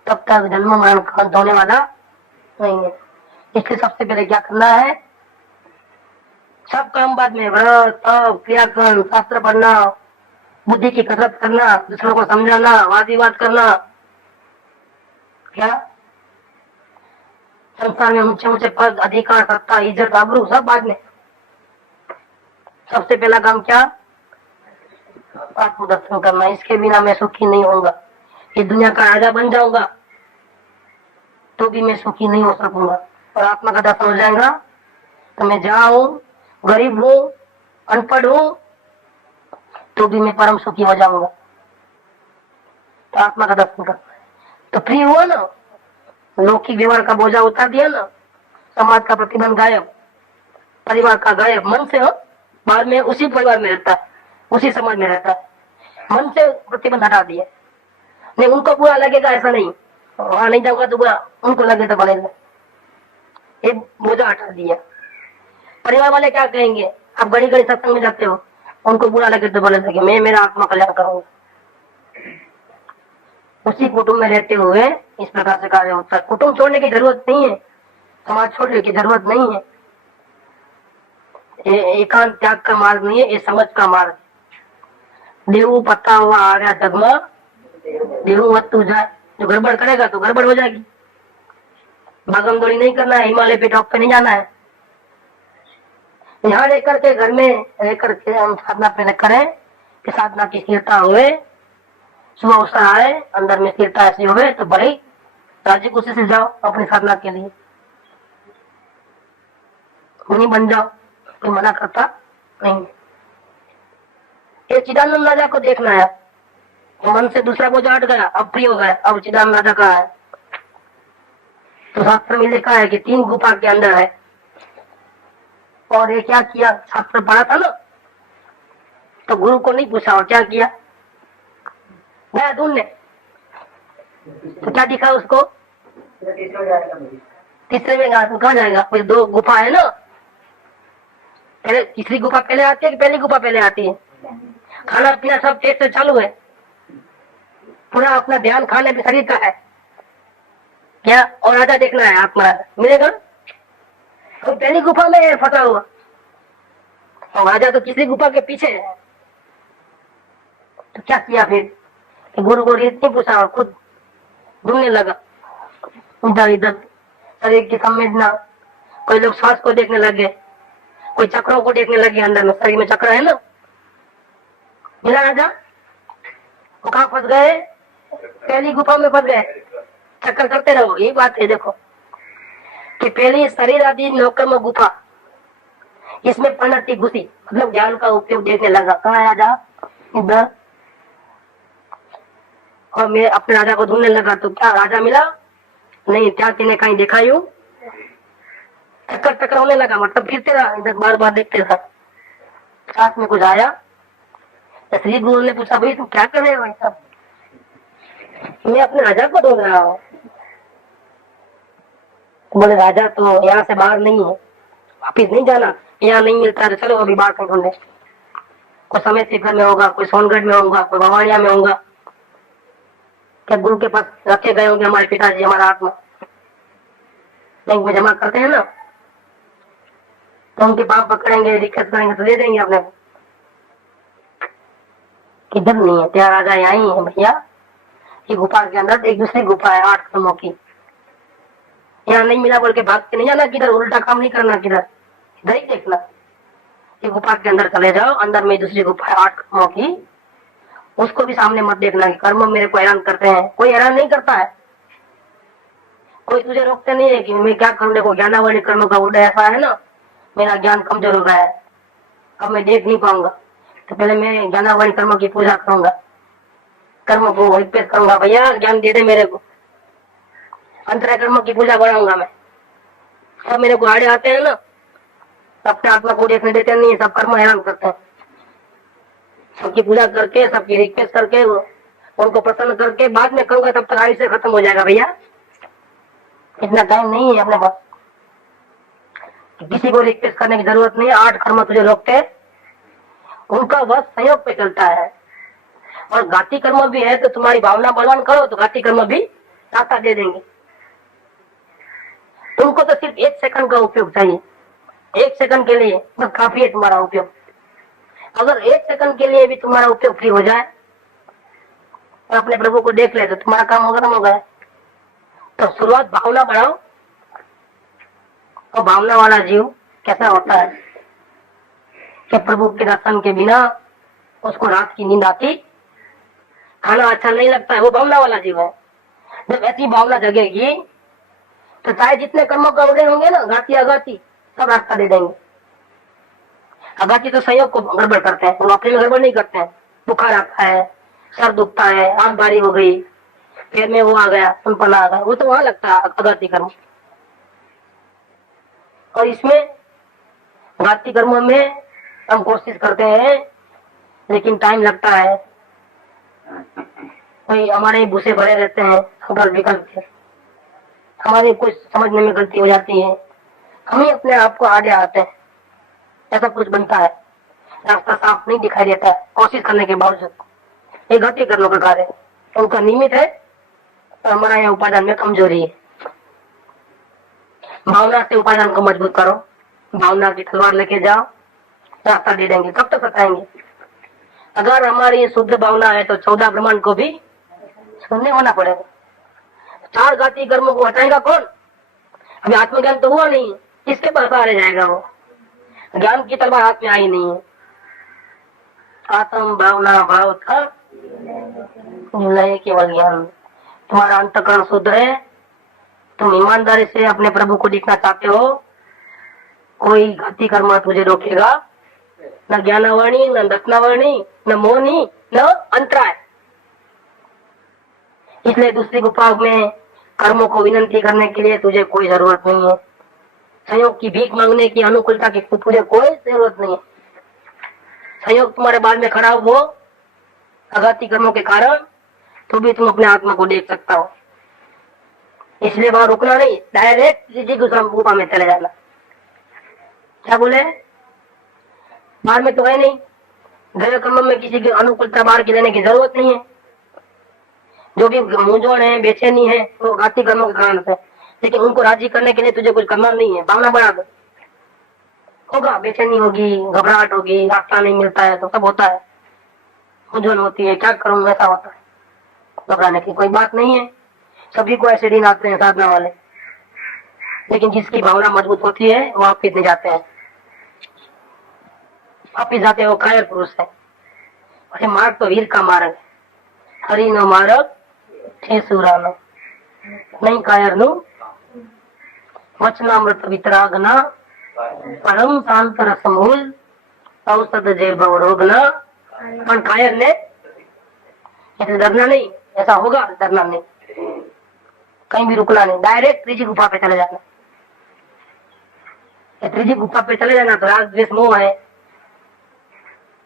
तब तक जन्म मरण का अंत होने वाला नहीं है। इसलिए सबसे पहले क्या करना है, सब काम बाद में, व्रत तप क्रियाकर्म शास्त्र पढ़ना, बुद्धि की कसरत करना, दूसरों को समझाना, वाद विवाद करना, क्या संसार में ऊंचे ऊंचे पद अधिकार सत्ता इज्जत आबरू सब बाद में। सबसे पहला काम क्या, आत्म दर्शन करना। इसके बिना मैं सुखी नहीं होऊंगा। ये दुनिया का राजा बन जाऊंगा तो भी मैं सुखी नहीं हो सकूंगा। और आत्मा का दर्शन हो जाएगा तो मैं जहाँ हूँ, गरीब हूँ, अनपढ़ हूँ, तो भी मैं परम सुखी हो जाऊंगा। तो आत्मा का दर्शन करना है तो फ्री हुआ ना, लौकिक व्यवहार का बोझा उतार दिया ना, समाज का प्रतिबंध गायब, परिवार का गायब। मन से हो बाहर में उसी परिवार में रहता है, उसी समाज में रहता है, मन से प्रतिबंध हटा दिए। नहीं उनको बुरा लगेगा ऐसा नहीं, वहां नहीं जाऊंगा तो बुरा, उनको लगे तो बोलेगा, ये बोझा हटा दिया। परिवार वाले क्या कहेंगे, आप घड़ी घड़ी सत्संग में जाते हो, उनको बुरा लगे तो बोले कि मैं मेरा आत्मा कल्याण करूंगा। उसी कुटुंब में रहते हुए इस प्रकार से कार्य होता है। कुटुंब छोड़ने की जरूरत नहीं है, समाज छोड़ने की जरूरत नहीं है। ये एकांत त्याग का मार्ग नहीं है, ये समझ का मार्ग। देवू पत्ता हुआ आ गया जगमा, देवू वत्तु जाए। जो गड़बड़ करेगा तो गड़बड़ हो जाएगी। भागम दौड़ी नहीं करना है, हिमालय पे टॉप पे नहीं जाना है। यहाँ रहकर के घर में रहकर के हम साधना पहले करें कि साधना की स्थिरता हुए, सुबह अवसर आए, अंदर में स्थिरता ऐसी हुए तो बड़े राजी खुशी से जाओ अपनी साधना के लिए, मुनि बन जाओ, कोई मना करता नहीं। ये चिदानंद राजा को देखना है, मन से दूसरा बोझा हट गया, अब फ्री हो गया। अब चिदानंद राजा कहाँ है, तो शास्त्र में लिखा है कि 3 गुफा के अंदर है। और ये क्या किया, शास्त्र पढ़ा था ना, तो गुरु को नहीं पूछा और क्या किया, गया ढूंढने। तो क्या दिखा उसको, तीसरे में गया तो कहाँ जाएगा, कोई 2 गुफा है ना। पहले तीसरी गुफा पहले आती है कि पहली गुफा पहले आती है? खाना पीना सब तेज से चालू है, पूरा अपना ध्यान खाने पे शरीर का है क्या, और राजा देखना है आत्मा मिलेगा। तो पहली गुफा में फंसा हुआ और राजा तो तीसरी गुफा के पीछे है। तो क्या किया फिर, गुरु को रीत नहीं पूछा और खुद ढूंढने लगा इधर इधर शरीर की संवेदना। कोई लोग श्वास को देखने लगे, कोई चक्रों को देखने लगे, अंदर में शरीर में चक्र है ना। मिला राजा, वो कहाँ फंस गए, पहली गुफा में फंस गए। चक्कर करते रहो, यही बात है। देखो कि पहले शरीर आदि नौकर्म गुफा, इसमें परिणति घुसी, मतलब ज्ञान का उपयोग देखने लगा। कहाँ राजा, इधर। और मैं अपने राजा को ढूंढने लगा तो क्या राजा मिला नहीं, क्या किने कहीं देखा यूं, चक्कर चक्कर होने लगा, मतलब फिरते रहा इधर, बार बार देखते रहा। साथ में कुछ आया, श्री गुरु ने पूछा, भाई तुम क्या कर रहे हो सब? मैं अपने राजा को ढूंढ रहा हूँ। बोले राजा तो यहाँ से बाहर नहीं है, वापिस नहीं जाना, यहाँ नहीं मिलता तो चलो अभी बाहर कहीं ढूंढे। कोई समय शिखर में होगा, कोई सोनगढ़ में होगा, कोई भवानिया में होगा। क्या गुरु के पास रखे गए होंगे हमारे पिताजी, हमारा आत्मा बैंक में जमा करते हैं ना, तो उनके पाप पकड़ेंगे, दिक्कत करेंगे तो दे देंगे अपने। किधर नहीं है, तेरा राजा यहाँ ही है भैया, कि गुफा के अंदर एक दूसरी गुफा है 8 कर्मों की। यहाँ नहीं मिला बोल के भाग के नहीं जाना किधर, उल्टा काम नहीं करना किधर, इधर ही देखना। ये गुफा के अंदर चले जाओ, अंदर में दूसरी गुफा है 8 कर्मों की, उसको भी सामने मत देखना कि कर्म मेरे को हैरान करते हैं। कोई हैरान नहीं करता है, कोई तुझे रोकते नहीं है कि मैं क्या करूं। देखो ज्ञानावली कर्म का उदय ऐसा है ना, मेरा ज्ञान कमजोर हो गया है, अब मैं देख नहीं पाऊंगा, तो पहले मैं ज्ञानावली कर्म की पूजा करूंगा, कर्म को रिपेयर करूंगा। भैया ज्ञान दे दे मेरे को, अंतराय कर्म की पूजा बढ़ाऊंगा मैं। सब मेरे को आड़े आते हैं ना, अपने आत्मा को देखने देते नहीं, सब कर्म हैरान करते हैं। सबकी पूजा करके, सबकी रिक्वेस्ट करके, उनको प्रसन्न करके बाद में करूंगा, तब तक आयुष्य खत्म हो जाएगा। भैया इतना टाइम नहीं है अपने पास, किसी को रिक्वेस्ट करने की जरूरत नहीं है। 8 कर्म तुझे रोकते, उनका बस सहयोग पे चलता है। और घाती कर्म भी है तो तुम्हारी भावना बलवान करो तो घाती कर्म भी साथ दे देंगे। तुमको तो सिर्फ 1 सेकंड का उपयोग चाहिए, 1 सेकंड के लिए बस काफी है तुम्हारा उपयोग। अगर 1 सेकंड के लिए भी तुम्हारा उपयोग फ्री हो जाए और अपने प्रभु को देख ले तो तुम्हारा काम खत्म हो गया। तो शुरुआत भावना बढ़ाओ। और भावना वाला जीव कैसा होता है कि प्रभु के दर्शन के बिना उसको रात की नींद आती, खाना अच्छा नहीं लगता है, वो भावना वाला जीव है। जब ऐसी भावना जगेगी तो चाहे जितने कर्मों का उदय होंगे ना, घाती अघाती सब रास्ता दे देंगे। अघाती तो संयोग को गड़बड़ करते हैं, वो अपने में गड़बड़ नहीं करते हैं। बुखार आता है, सर दुखता है, आंख भारी हो गई, पैर में वो आ गया, सुनपना आ गया, वो तो वहां लगता है अघाती कर्म। और इसमें घाती कर्मों में हम कोशिश करते हैं लेकिन टाइम लगता है। कोई हमारे भूसे भरे रहते हैं अगल विकल्प के, हमारी कुछ समझने में गलती हो जाती है, हम ही अपने आप को आगे आते हैं, ऐसा कुछ बनता है, रास्ता साफ नहीं दिखाई देता है कोशिश करने के बावजूद। ये घाती कर्मों का कार्य है, उनका निमित्त है। तो हमारा यहाँ उपादान में कमजोरी है। भावना से उपादान को मजबूत करो, भावना की तलवार लेके जाओ, रास्ता दे देंगे। कब तक बताएंगे? अगर हमारी शुद्ध भावना है तो 14 ब्रह्मांड को भी सुनने होना पड़ेगा। 4 घाती कर्मों को हटाएगा कौन? अभी आत्मज्ञान तो हुआ नहीं, किसके पास आ जाएगा वो? ज्ञान की तलवार हाथ में आई नहीं है। आत्म भावना भाव था केवल ज्ञान। तुम्हारा अंतकरण शुद्ध है, तुम ईमानदारी से अपने प्रभु को दिखना चाहते हो, कोई घाती कर्म तुझे रोकेगा न ज्ञानावाणी, न दक्षिणावाणी, न मोहनी, न अंतराय। इसलिए दूसरी गुफा में कर्मों को विनंती करने के लिए तुझे कोई जरूरत नहीं है। संयोग की भीख मांगने की, अनुकूलता की तुझे कोई जरूरत नहीं है। संयोग तुम्हारे बाद में खराब हो अघाती कर्मों के कारण, तो भी तुम अपने आत्मा को देख सकता हो। इसलिए वहां रुकना नहीं, डायरेक्ट जी गुफा में चले जाना। क्या बोले? बाहर में तो है नहीं, गृह कर्म में किसी की अनुकूलता बाहर की लेने की जरूरत नहीं है। जो भी मूंझवण है, बेचैनी है, वो घाती कर्मों के कारण से। लेकिन उनको राजी करने के लिए तुझे कुछ करना नहीं है, भावना बढ़ा दो, होगा। बेचैनी होगी, घबराहट होगी, रास्ता नहीं मिलता है तो सब होता है, मूंझवण होती है, क्या करूं, ऐसा होता है। घबराने की कोई बात नहीं है, सभी को ऐसे दिन आते हैं साधना वाले। लेकिन जिसकी भावना मजबूत होती है वो वापिस नहीं जाते हैं, वापिस जाते हैं वो कायर पुरुष है। अरे मार्ग तो वीर का मार्ग है, हरि नो मार्ग छे सुरानो, नहीं कायर नु वचनामृत वितरागना, परम शांत रसमूल औषध जय भव रोगना। पर कायर ने ऐसे डरना नहीं, ऐसा होगा डरना नहीं, कहीं भी रुकना नहीं, डायरेक्ट त्रिजी गुफा पे चले जाना। त्रिजी गुफा पे चले जाना तो राग द्वेष मोह है,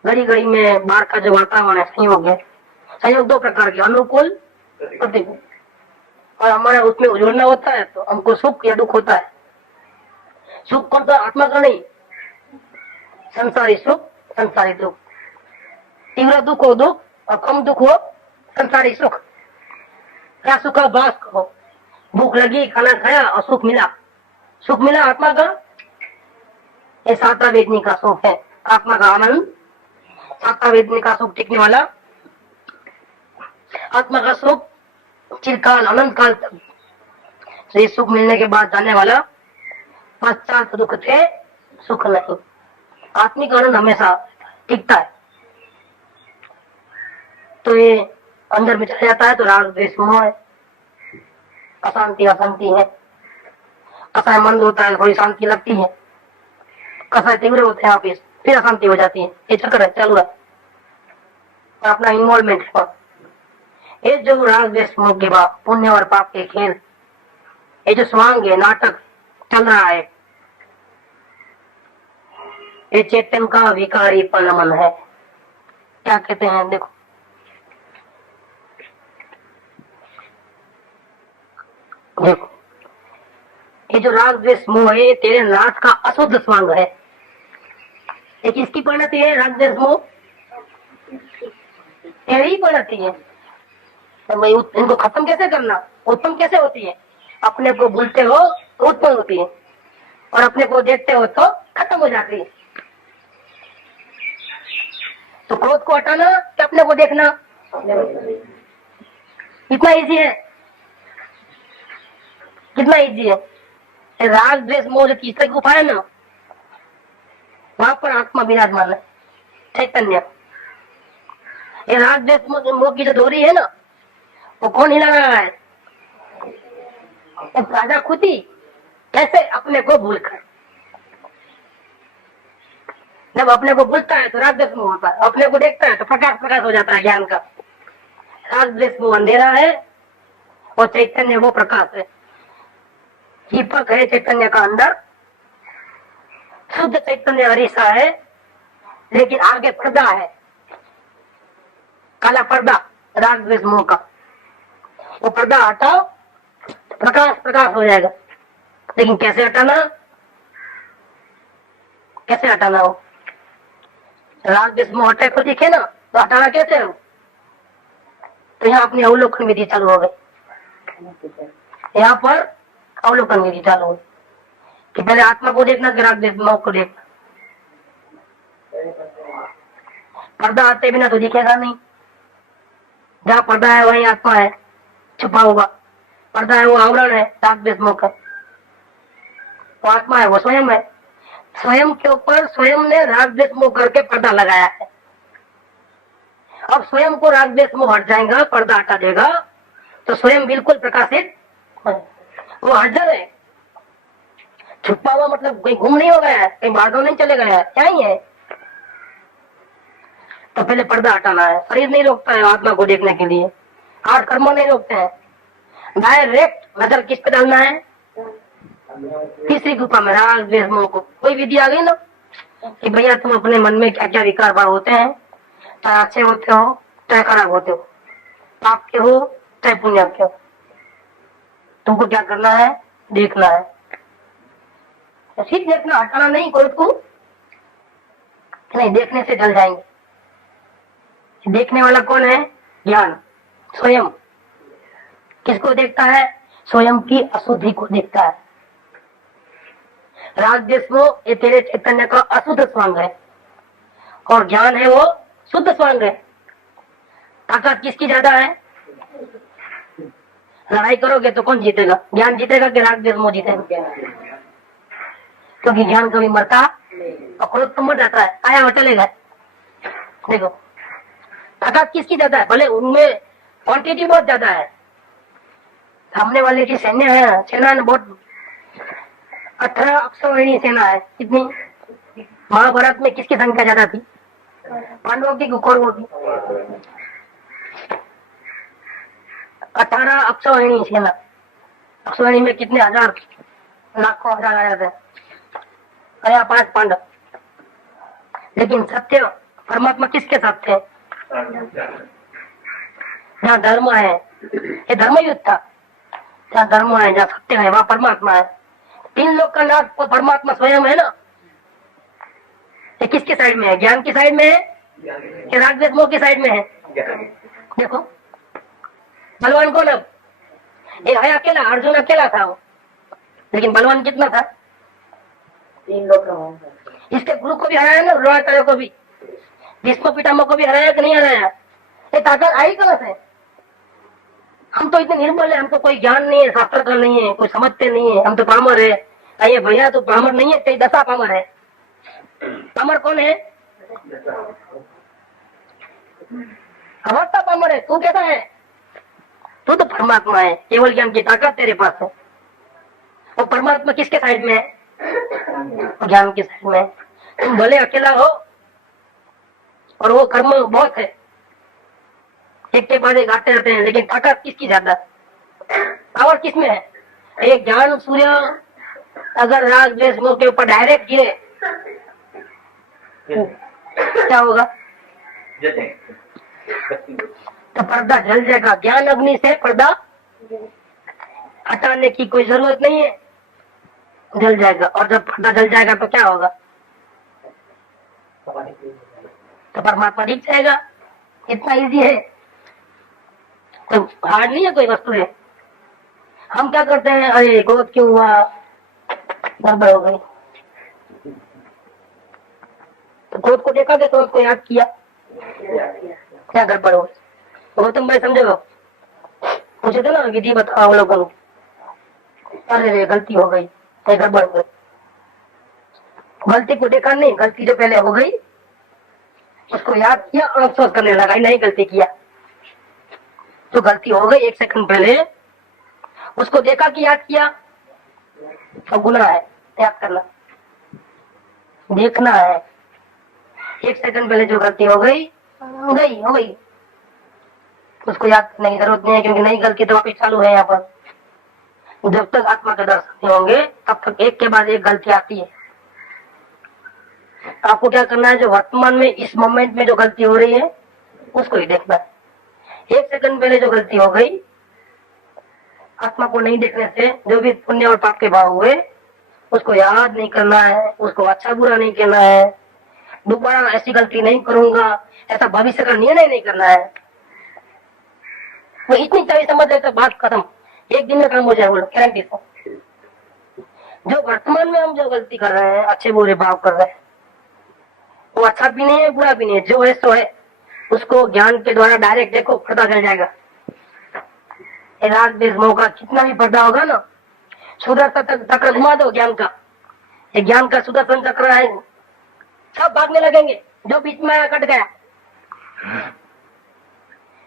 घड़ी घड़ी में बाहर का जो वातावरण है संयोग है। संयोग 2 प्रकार के, अनुकूल प्रतिकूल। और हमारा उसमें उजड़ना होता है तो हमको सुख या दुख होता है। सुख कौन सा? आत्मा का नहीं, संसारी सुख, संसारी दुख। तीव्र दुख हो दुख और कम दुख हो संसारी सुख। क्या सुख है? बास कहो, भूख लगी, खाना खाया और सुख मिला। सुख मिला आत्मा का, ये साता वेदनी का सुख है, आत्मा का आनंद। साता वेदनी का सुख टिकने वाला, आत्मा का सुख चिरकाल अनंत काल तक ये सुख मिलने के बाद जाने वाला पश्चात दुख थे सुख नहीं। आत्मिक आनंद हमेशा टिकता है। तो ये अंदर में चला जाता है तो राग द्वेष मोह है, अशांति अशांति है। कसाय मंद होता है, थोड़ी शांति लगती है, कसाय तीव्र होते हैं ऑफिस, फिर अशांति हो जाती है। ये चक्कर है, चल रहा है, अपना इन्वॉल्वमेंट है। ये जो राग द्वेष मोह के बाद पुण्य और पाप के खेल, ये जो स्वांग है, नाटक चल रहा है, ये चेतन का विकारी मन है। क्या कहते हैं देखो, देखो ये जो राग द्वेष मोह है तेरे नाथ का अशुद्ध स्वांग है। ये किसकी परिणति है? राग द्वेष मोह तेरी ही परिणति है। तो भाई इनको खत्म कैसे करना, उत्पन्न कैसे होती है? अपने को भूलते हो तो उत्पन्न होती है, और अपने को देखते हो तो खत्म हो जाती है। तो क्रोध को हटाना कि अपने को देखना, कितना इजी है, कितना इजी है। राग द्वेष मोह तीसरे गुफा है ना, वहां पर आत्मा विराजमान है, चैतन्य। ये राग द्वेष मोह की जो डोरी है ना, वो कौन हिला रहा है? राजा खुद ही। कैसे? अपने को भूलकर। जब अपने को भूलता है तो राग द्वेष मोह होता है, अपने को देखता है तो प्रकाश प्रकाश हो जाता है ज्ञान का। राग द्वेष मोह अंधेरा है और चैतन्य वो प्रकाश है। दीपक है चैतन्य का अंदर, शुद्ध चैतन्य अरीसा है, लेकिन आगे पर्दा है, काला पर्दा राग द्वेष मोह का। वो पर्दा हटाओ तो प्रकाश प्रकाश हो जाएगा। लेकिन कैसे हटाना, कैसे हटाना हो? राग द्वेष मोह हटे को दिखे ना, तो हटाना कैसे हो? तो यहाँ अपनी अवलोकन विधि चालू हो गई। यहाँ पर अवलोकन विधि चालू हुई कि पहले आत्मा को देखना, फिर राग द्वेष मोह को देखना। पर्दा आते बिना तो दिखेगा नहीं। जहाँ पर्दा है वहीं आत्मा है, छुपा हुआ। पर्दा है वो आवरण है राग द्वेष मोह का, वो आत्मा है, वो स्वयं है। स्वयं के ऊपर स्वयं ने राग द्वेष मोह करके पर्दा लगाया है। अब स्वयं को राग द्वेष मोह हट जाएगा, पर्दा हटा देगा तो स्वयं बिल्कुल प्रकाशित, वो हाजिर है। छुपा हुआ मतलब कहीं घूम नहीं हो गया है, कहीं बाहर नहीं चले गया है, क्या ही है। तो पहले पर्दा हटाना है। शरीर नहीं रोकता है आत्मा को देखने के लिए, आठ कर्म नहीं रोकते हैं। डायरेक्ट नजर किस पे डालना है? तीसरी गुफा में, राग द्वेष मोह को। कोई विधि आ गई ना कि भैया तुम अपने मन में क्या क्या विकार भाव होते हैं, चाहे अच्छे होते हो चाहे खराब होते हो, पाप के हो चाहे पुण्य के हो, तुमको क्या करना है? देखना है। सिर्फ देखना, हटाना नहीं क्रोध को नहीं। देखने से जल जाएंगे। देखने वाला कौन है? ज्ञान स्वयं। किसको देखता है? स्वयं की अशुद्धि को देखता है। राग द्वेष मोह ये तेरे चैतन्य का अशुद्ध स्वांग है, और ज्ञान है वो शुद्ध स्वांग है। ताकत किसकी ज्यादा है? लड़ाई करोगे तो कौन जीतेगा? ज्ञान जीतेगा कि राग द्वेष मोह जीतेगा? क्योंकि ज्ञान कभी मरता और क्रोध तो मर जाता है, आया और चलेगा। देखो ताकत किसकी ज्यादा है? भले उनमें क्वांटिटी बहुत ज्यादा है, सामने वाले की सैन्य है, सेना बहुत 18 अक्षौहिणी सेना है। कितनी? महाभारत में किसकी संख्या ज्यादा थी? पांडवों की, कौरवों की? 18 अक्षौहिणी सेना। अक्षौहिणी में कितने हजार, लाखों हजार आ जाते हैं, 5 पांडव। लेकिन सत्य परमात्मा किसके साथ थे? जहाँ धर्म है, ये धर्म युद्ध था। जहाँ धर्म है, जहाँ सत्य है, वहाँ परमात्मा है। 3 लोग का नाथ तो परमात्मा स्वयं है ना। ये किसके साइड में है? ज्ञान की साइड में है कि राग द्वेष मोह की साइड में है? देखो बलवान कौन? अब एक है अकेला, अर्जुन अकेला था वो, लेकिन बलवान कितना था? 3 लोग। इसके गुरु को भी हराया ना, द्रोणाचार्य को भी, भीष्म पितामह को भी हराया कि नहीं हराया? ये ताकत आई कहां से? हम तो इतने निर्बल है, हमको कोई ज्ञान नहीं है, शास्त्र का नहीं है, कोई समझते नहीं है, हम तो पामर है। अरे भैया तो पामर नहीं है, तेरी दशा पामर है। पामर कौन है? अवस्था पामर है। तू कैसा है? तू तो परमात्मा है। केवल ज्ञान की ताकत तेरे पास है। और परमात्मा किसके साइड में है? ज्ञान की साइड में। तुम भले अकेला हो और वो कर्म बहुत है, एक के बाद एक आते रहते हैं, लेकिन ताकत किसकी ज्यादा? पावर किसमें है? एक ज्ञान सूर्य अगर राग द्वेष मोह के ऊपर डायरेक्ट गिरे क्या होगा? तो पर्दा जल जाएगा। ज्ञान अग्नि से पर्दा हटाने की कोई जरूरत नहीं है, जल जाएगा। और जब पर्दा जल जाएगा तो क्या होगा? तो परमात्मा दिख जाएगा। इतना इजी है, तो हार्ड नहीं है कोई वस्तु है। हम क्या करते हैं? अरे क्रोध क्यों हुआ, गड़बड़ हो गई, तो क्रोध को देखा कि क्रोध को याद किया, क्या गड़बड़ हो गई? गौतम भाई समझो, पूछे थे ना विधि बताओ लोगों को। अरे रे गलती हो गई, गड़बड़ हो गई। गलती को देखा नहीं, गलती जो पहले हो गई उसको याद किया और अफसोस करने लगा नहीं गलती किया। तो गलती हो गई 1 सेकंड पहले, उसको देखा कि याद किया, तो गुनाह है। याद करना, देखना है। 1 सेकंड पहले जो गलती हो गई हो गई, उसको याद करने की जरूरत नहीं है, क्योंकि नई गलती तो वापिस चालू है यहाँ पर। जब तक आत्मा के दर्शन नहीं होंगे तब तक एक के बाद एक गलती आती है। आपको क्या करना है? जो वर्तमान में इस मोमेंट में जो गलती हो रही है उसको ही देखना है। 1 सेकंड पहले जो गलती हो गई, आत्मा को नहीं देखने से जो भी पुण्य और पाप के भाव हुए उसको याद नहीं करना है, उसको अच्छा बुरा नहीं कहना है, दोबारा ऐसी गलती नहीं करूंगा, ऐसा भविष्य का निर्णय नहीं करना है। वो इतनी चाहिए समझ लेते बात खत्म, एक दिन में काम हो जाए। बोलो गारंटी से। जो वर्तमान में हम जो गलती कर रहे हैं, अच्छे बुरे भाव कर रहे हैं, वो अच्छा भी नहीं है बुरा भी नहीं है, जो है सो है। उसको ज्ञान के द्वारा डायरेक्ट देखो, पता चल जाएगा। राग द्वेष मोह का कितना भी पर्दा होगा ना, सुदर्शन चक्र घुमा दो ज्ञान का, ये ज्ञान का सुदर्शन चक्र है, सब भागने लगेंगे। जो बीच में आया कट गया।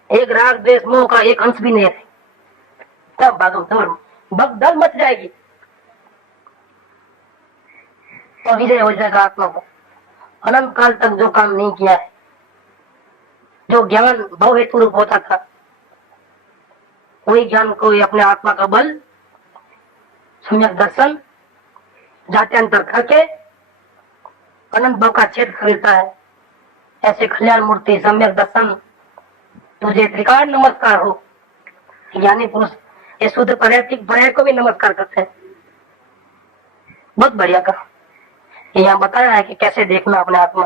एक राग द्वेष मोह का एक अंश भी नहीं है, सब भागम धर्म भगदड़ मच जाएगी और विजय हो जाएगा आत्मा को। अनंत काल तक जो काम नहीं किया है, जो ज्ञान भव हेतु रूप होता था, वही ज्ञान को अपने आत्मा का बल, सम्यक दर्शन, जात्यांतर करके अनंत भव का छेद खरीदता है। ऐसे कल्याण मूर्ति सम्यक दर्शन तुझे त्रिकाल नमस्कार हो। ज्ञानी पुरुष ये शुद्ध पर्याय को भी नमस्कार करते हैं। बहुत बढ़िया का यहाँ बताया है कि कैसे देखना अपने आत्मा।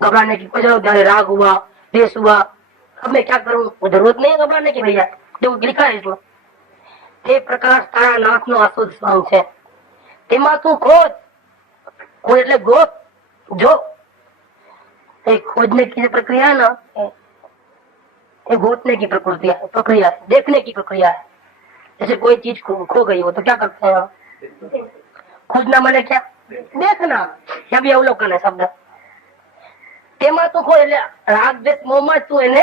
घबराने की कोई जरूरत नहीं। राग हुआ, द्वेष हुआ, अब मैं क्या करूं? जरूरत नहीं है घबराने की भैया, जो लिखा है इसमें। તે પ્રકાશ તારા નાથનો અશુદ્ધ સ્વંગ છે, તેમાં તું ખોજ એટલે ગોત જો। खोजने की प्रक्रिया है ना, ये गोतने की प्रक्रिया है, देखने की प्रक्रिया है। जैसे कोई चीज खो गई हो तो क्या करते हैं? खोजना माने क्या? देखना। या भी अवलोकन है शब्द। તેમાં તું ખોજ એટલે રાગ દ્વેષ મોહમાં તું એને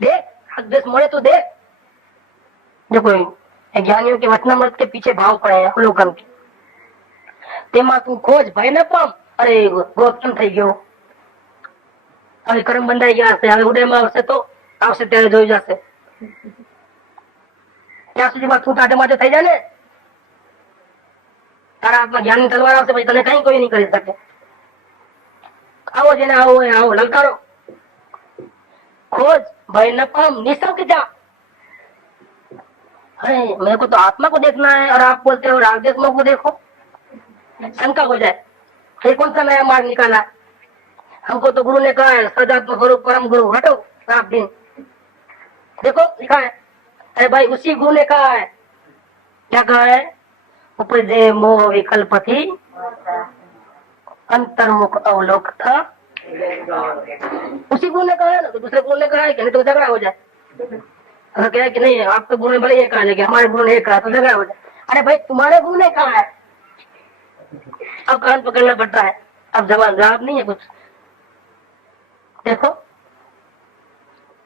देख, राग द्वेष मोहे तो देख। देखो ज्ञानियों के वचनामृत के पीछे भाव पड़े हैं अवलोकन के। તેમાં તું ખોજ ભય ન પામ। અરે ગોતમ થઈ ગયો, હવે કર્મ બંધાઈ ગયા હશે, હવે ઉદયમાં આવશે તો આવશે ત્યારે જોઈ જશે। ત્યાં સુધીમાં તું તાટે માટે થઈ જાય ને, તારા હાથમાં જ્ઞાનની તલવાર આવશે પછી તને કઈ કોઈ નહીં કરી શકે। આવો જેને આવો હોય આવો, લલકારો, खोज भय न पाम, निशंक जा। अरे मेरे को तो आत्मा को देखना है और आप बोलते हो राग द्वेष मोह को देखो। शंका हो जाए, ये कौन सा नया मार्ग निकाला? हमको तो गुरु ने कहा है सदात्म स्वरूप परम गुरु, हटो आप दिन। देखो लिखा है, अरे भाई उसी गुरु ने कहा है, क्या कहा है? उपजे मोह विकल्प थी, अंतर्मुख अवलोक था। उसी गुरु ने कहा है ना, तो दूसरे गुरु ने कहा है कि नहीं तो झगड़ा हो जाए। अगर कहे कि नहीं आपके गुरु ने भले ये कहा लेकिन हमारे गुरु ने ये कहा तो झगड़ा हो जाए। अरे भाई तुम्हारे गुरु ने कहा है, अब कान पकड़ना पड़ता है, अब जवाब नहीं है कुछ। देखो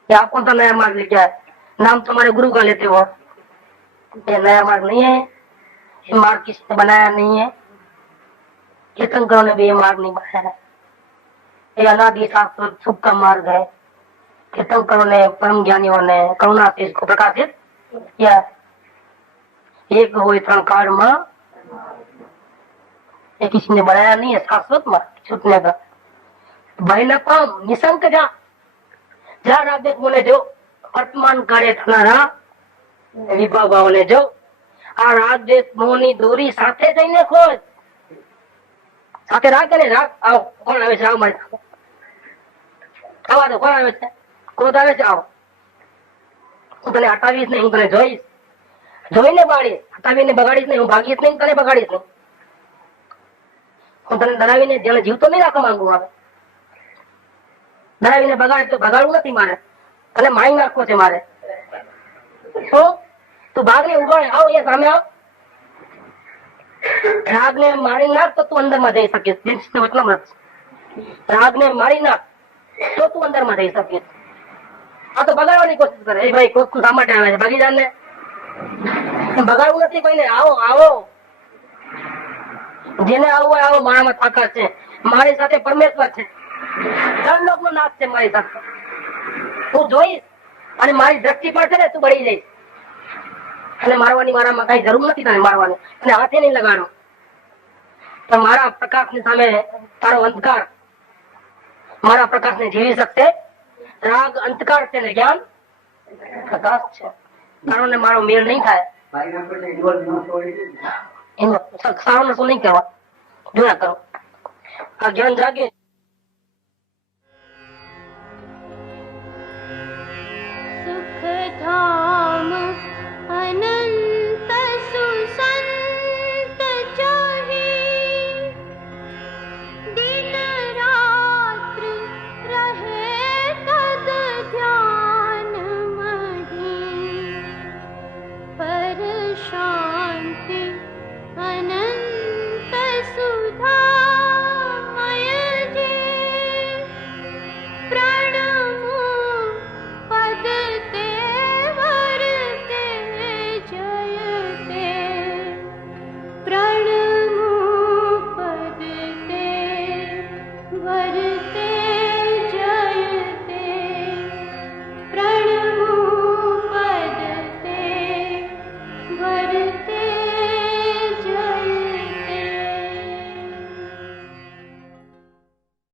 ये आप कौन सा नया मार्ग लेके आए, नाम तुम्हारे गुरु का लेते हो। ये नया मार्ग नहीं है, ये मार्ग किसी ने बनाया नहीं है, तीर्थंकरों ने भी ये मार्ग नहीं बनाया है। ये अनादि शाश्वत सुख का मार्ग है। तीर्थंकरों ने, परम ज्ञानियों ने करुणा से इसको प्रकाशित किया। एक हो इतना कर्म, ये किसी ने बनाया नहीं है, शाश्वत मार्ग छूटने का। भाई न पाम निशंक जा રાગે બોલે જો વર્તમાન કરે થનારા વિભાવોને જો આ રાગ દેશ મોહની દોરી સાથે જઈને ખોજ સાથે રાગ અને રાગ આવો કોણ આવે છે આવો મારી આવા તો કોણ આવે છે ક્રોધ આવે છે આવો હું તને હટાવીશ નહીં, હું તને જોઈશ, જોઈને બાળીશ, હટાવીને બગાડીશ નહીં, હું ભાગીશ નહીં, તને બગાડીશ નહીં, હું તને ડરાવીને જેને જીવતો નહીં રાખવા માંગુ આવે, ડરાવીને બગાડે તો બગાડવું નથી મારે, અને મારી નાખવો છે મારે, તો તું ભાગને ઉભો આવ અહીંયા સામે આવ, રાગને મારી નાખ તો તું અંદરમાં જઈ શકીશ, મતલબ રાગને મારી નાખ તો તું અંદરમાં જઈ શકીશ। આ તો બગાડવાની કોશિશ કરે, એ ભાઈ કોઈ શા માટે આવે છે, ભાગી જા ને, બગાડવું નથી કોઈને, આવો આવો, જેને આવવું હોય આવો, મારામાં તાકાત છે, મારી સાથે પરમેશ્વર છે, ત્રણ નો નાશ છે મારી સાથે, હું જોઈશ અને મારી દ્રષ્ટિ પર છે ને તું બળી જઈશ, અને મારવાની મારામાં કઈ જરૂર નથી તને મારવાની, અને હાથે નહીં લગાડો, પણ મારા પ્રકાશ ની સામે તારો અંધકાર મારા પ્રકાશ ને જીવી શકશે। રાગ અંધકાર છે ને જ્ઞાન પ્રકાશ છે, તારો ને મારો મેળ નહીં થાય, એનો સારો નશો નહીં કરવા, જો ના કરો, આ જ્ઞાન જાગે। धाम अनंत सुसंत चाही, दिन रात्र रहे तद ध्यान मही, पर शांति अनंत सुधामय जे, प्रणमो पद ते प्रणमो पद ते वरते जयते, प्रणमो पद ते वरते